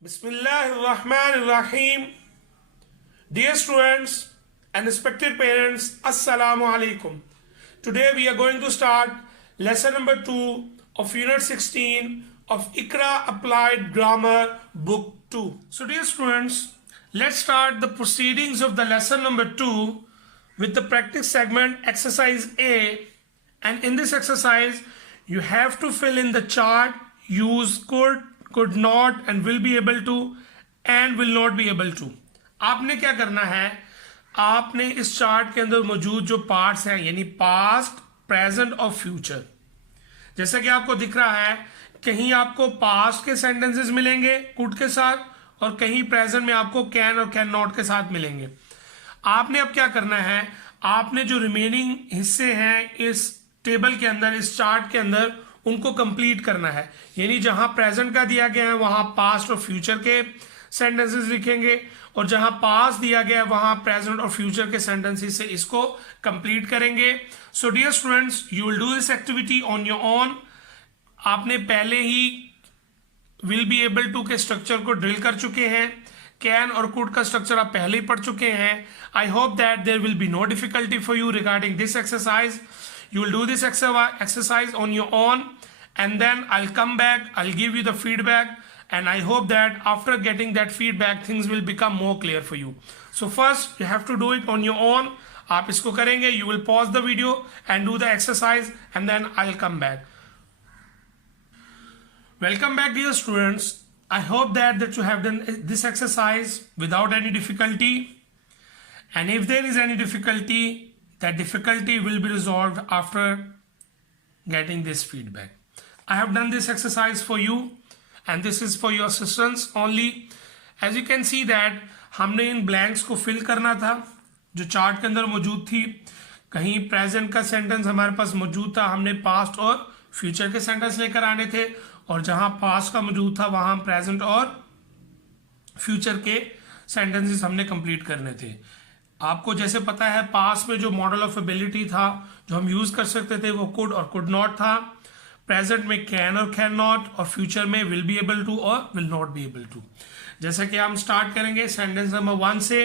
Bismillahirrahmanirrahim. Dear students and respected parents, Assalamu alaikum. Today we are going to start lesson number 2 of Unit 16 of Iqra Applied Grammar Book 2. So dear students, let's start the proceedings of the lesson number 2 with the practice segment exercise A. And in this exercise, you have to fill in the chart, use could not and will be able to and will not be able to. आपने क्या करना है, आपने इस chart के अंदर मौजूद जो पार्ट्स हैं यानी पास्ट, प्रेजेंट और फ्यूचर, जैसा कि आपको दिख रहा है, कहीं आपको पास्ट के सेंटेंसेस मिलेंगे कुड के साथ और कहीं प्रेजेंट में आपको कैन और कैन नॉट के साथ मिलेंगे. आपने अब क्या करना है, आपने जो रिमेनिंग हिस्से हैं इस टेबल के अंदर, इस चार्ट के अंदर, उनको कंप्लीट करना है. यानी जहां प्रेजेंट का दिया गया है वहां पास्ट और फ्यूचर के सेंटेंसेस लिखेंगे और जहां पास्ट दिया गया है वहां प्रेजेंट और फ्यूचर के सेंटेंसेस से इसको कंप्लीट करेंगे. So dear students, you will do this activity on your own. आपने पहले ही विल बी एबल टू के स्ट्रक्चर को ड्रिल कर चुके हैं, कैन और कुड का स्ट्रक्चर आप पहले ही पढ़ चुके हैं. I hope that there will be no difficulty for you regarding this exercise. You will do this exercise on your own and then I'll come back, I'll give you the feedback, and I hope that after getting that feedback things will become more clear for you. So first you have to do it on your own. आप इसको करेंगे, you will pause the video and do the exercise and then I'll come back. Welcome back dear students. I hope that you have done this exercise without any difficulty, and if there is any difficulty, that difficulty will be resolved after getting this feedback. I have done this exercise for you and this is for your assistance only. As you can see that हमने इन blanks को fill करना था जो chart के अंदर मौजूद थी. कहीं प्रेजेंट का सेंटेंस हमारे पास मौजूद था, हमने पास्ट और फ्यूचर के सेंटेंस लेकर आने थे, और जहां पास्ट का मौजूद था वहां प्रेजेंट और फ्यूचर के सेंटेंसेस हमने कंप्लीट करने थे. आपको जैसे पता है पास्ट में जो मॉडल ऑफ एबिलिटी था जो हम यूज कर सकते थे वो कुड और कुड नॉट था, प्रेजेंट में कैन और कैन नॉट, और फ्यूचर में विल बी एबल टू और will not be able to. जैसे कि हम स्टार्ट करेंगे सेंटेंस नंबर 1 से.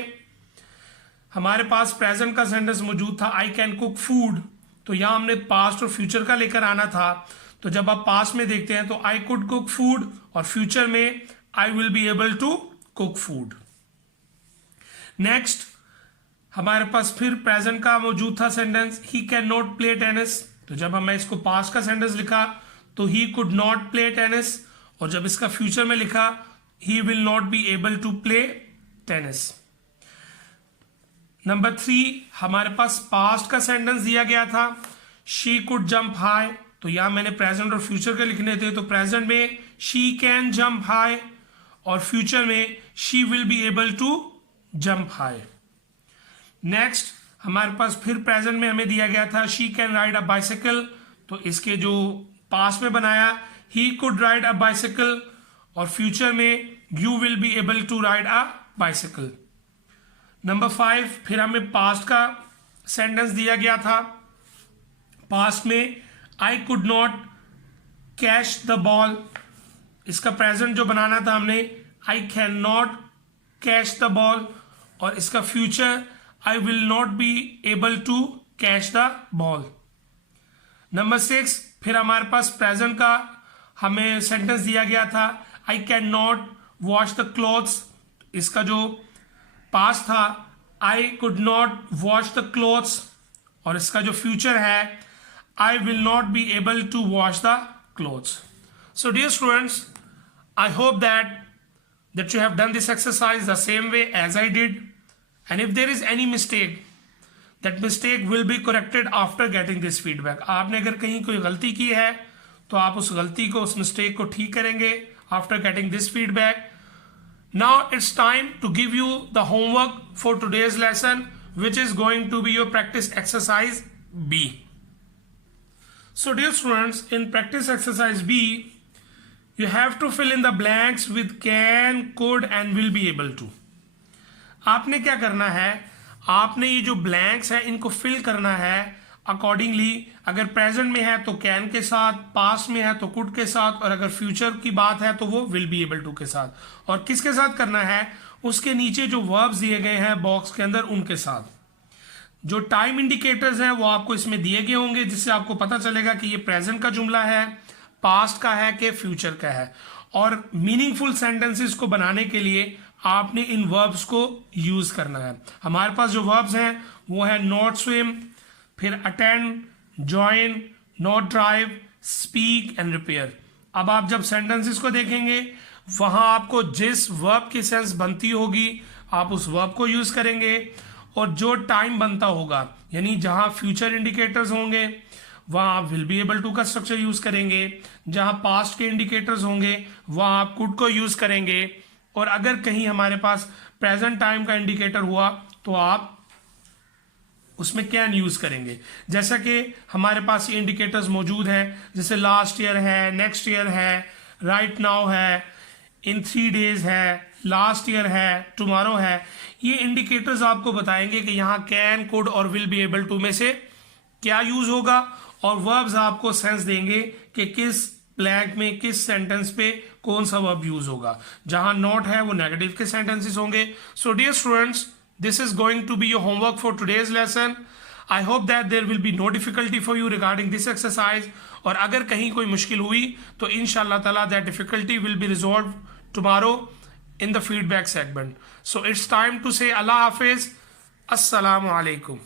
हमारे पास प्रेजेंट का सेंटेंस मौजूद था आई कैन कुक फूड, तो यहां हमने पास्ट और फ्यूचर का लेकर आना था. तो जब आप पास्ट में देखते हैं तो आई कुड कुक फूड और फ्यूचर में I will be able to cook food. Next हमारे पास फिर प्रेजेंट का मौजूद था sentence he can not play tennis, तो जब हमने इसको पास्ट का सेंटेंस लिखा तो he could not play tennis, और जब इसका फ्यूचर में लिखा he will not be able to play tennis. Number 3 हमारे पास पास्ट का सेंटेंस दिया गया था शी कुड जंप हाई, तो यहां मैंने प्रेजेंट और फ्यूचर के लिखने थे. तो प्रेजेंट में शी कैन जंप हाई और फ्यूचर में she will be able to jump high. Next हमारे पास फिर प्रेजेंट में हमें दिया गया था she can ride a bicycle, तो इसके जो पास्ट में बनाया he could ride a bicycle, और फ्यूचर में you will be able to ride a bicycle. Number 5 फिर हमें पास्ट का सेंटेंस दिया गया था. पास्ट में I could not catch the ball, इसका प्रेजेंट जो बनाना था हमने I can not catch the ball, और इसका future I will not be able to catch the ball. Number 6 फिर हमारे पास प्रेजेंट का हमें सेंटेंस दिया गया था I cannot wash the clothes, इसका जो पास्ट था I could not wash the clothes, और इसका जो फ्यूचर है I will not be able to wash the clothes. So dear students, I hope that you have done this exercise the same way as I did. And if there is any mistake, that mistake will be corrected after getting this feedback. आपने अगर कहीं कोई गलती की है तो आप उस गलती को, उस मिस्टेक को ठीक करेंगे after getting this feedback. Now it's time to give you the homework for today's lesson, which is going to be your practice exercise B. So dear students, in practice exercise B, you have to fill in the blanks with can, could and will be able to. आपने क्या करना है, आपने ये जो blanks है इनको fill करना है अकॉर्डिंगली अगर प्रेजेंट में है तो कैन के साथ, पास्ट में है तो कुड के साथ, और अगर फ्यूचर की बात है तो वो विल बी एबल टू के साथ। और किसके साथ करना है, उसके नीचे जो वर्ब्स दिए गए हैं बॉक्स के अंदर उनके साथ। जो टाइम इंडिकेटर्स हैं वो आपको इसमें दिए गए होंगे, जिससे आपको पता चलेगा कि ये प्रेजेंट का जुमला है, पास्ट का है कि फ्यूचर का है। और मीनिंगफुल सेंटेंसेस को बनाने के लिए आपने इन वर्ब्स को यूज करना है। हमारे पास जो वर्ब्स हैं वो है नॉट स्विम, फिर attend, join, not drive, speak and repair. अब आप जब सेंटेंसेस को देखेंगे वहां आपको जिस वर्ब की सेंस बनती होगी आप उस वर्ब को यूज करेंगे, और जो टाइम बनता होगा यानी जहां फ्यूचर इंडिकेटर्स होंगे वहां आप विल बी एबल टू का स्ट्रक्चर यूज करेंगे, जहां पास्ट के इंडिकेटर्स होंगे वहां आप कुड को यूज करेंगे, और अगर कहीं हमारे पास प्रेजेंट टाइम का इंडिकेटर हुआ तो आप उसमें कैन यूज करेंगे। जैसा कि हमारे पास ये इंडिकेटर्स मौजूद हैं, जैसे लास्ट ईयर है, नेक्स्ट ईयर है, राइट नाउ है, इन 3 days है, लास्ट ईयर है, टुमारो है। ये इंडिकेटर्स आपको बताएंगे कि यहाँ कैन, कुड और विल बी एबल टू में से क्या यूज होगा, और वर्ब्स आपको सेंस देंगे कि किस ब्लैंक में, किस सेंटेंस पे कौन सा वर्ब यूज होगा। जहां नॉट है वो नेगेटिव के सेंटेंसेस होंगे। So dear students, this is going to be your homework for today's lesson. I hope that there will be no difficulty for you regarding this exercise. और अगर कहीं कोई मुश्किल हुई तो इंशाल्लाह ताला that difficulty will be resolved tomorrow in the feedback segment. So it's time to say Allah Hafiz. Assalamu alaikum.